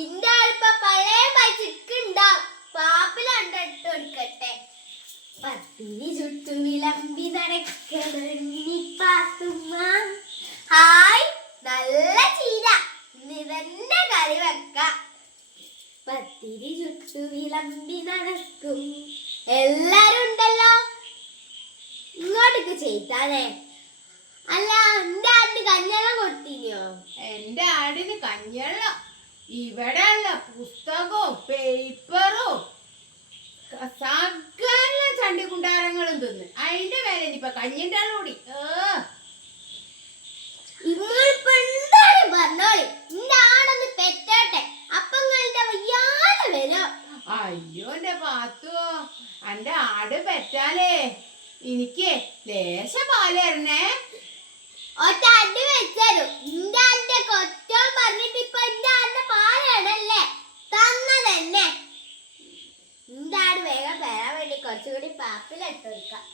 ഇന്റെ ആളിപ്പ പഴയ പൈസക്കുണ്ടാവും. പാപ്പിലുണ്ട് ഇട്ട് കൊടുക്കട്ടെ. പത്തിരി ചുട്ടു വിളമ്പി നടക്കണുണ്ണിപ്പാത്തുമ്മ. ഹായ്, നല്ല ചീര. ഇതന്നെ കറി വെക്കാം. പത്തിരി ചുട്ടു വിളമ്പി നടക്കും. എല്ലാരും ഉണ്ടല്ലോ, ഇങ്ങോട്ടേക്ക് ചെയ്താനേ. അല്ല, എന്റെ ആടിന് കഞ്ഞെള്ളം കൊടുത്തിനോ? എന്റെ ആടിന് കഞ്ഞെള്ളം ഇവിടെയുള്ള പുസ്തകവും പേപ്പറും സകല ചണ്ടിക്കുണ്ടാരങ്ങളും തിന്ന്. അതിന്റെ മേലെ ഇനിയിപ്പൊ കഞ്ഞിന്റെ കൂടി. പറഞ്ഞോളി, എന്റെ ആടൊന്ന് പെറ്റോട്ടെ. അപ്പങ്ങളുടെ വയ്യാതെ വരും. അയ്യോ എന്റെ പാത്തുവോ, എന്റെ ആട് പെറ്റാലേ എനിക്ക് ലേശ പാല് തരണേ. ഒറ്റ അടി വെച്ചരും. എന്റെ ആടിന്റെ കൊറ്റോ പറഞ്ഞിട്ട് ഇപ്പൊ എന്റെ ആടിന്റെ പാലാണല്ലേ തന്നതന്നെ. എന്റെ ആട് വേഗം വരാൻ വേണ്ടി കുറച്ചുകൂടി പാപ്പിലിട്ട് വെക്കാം.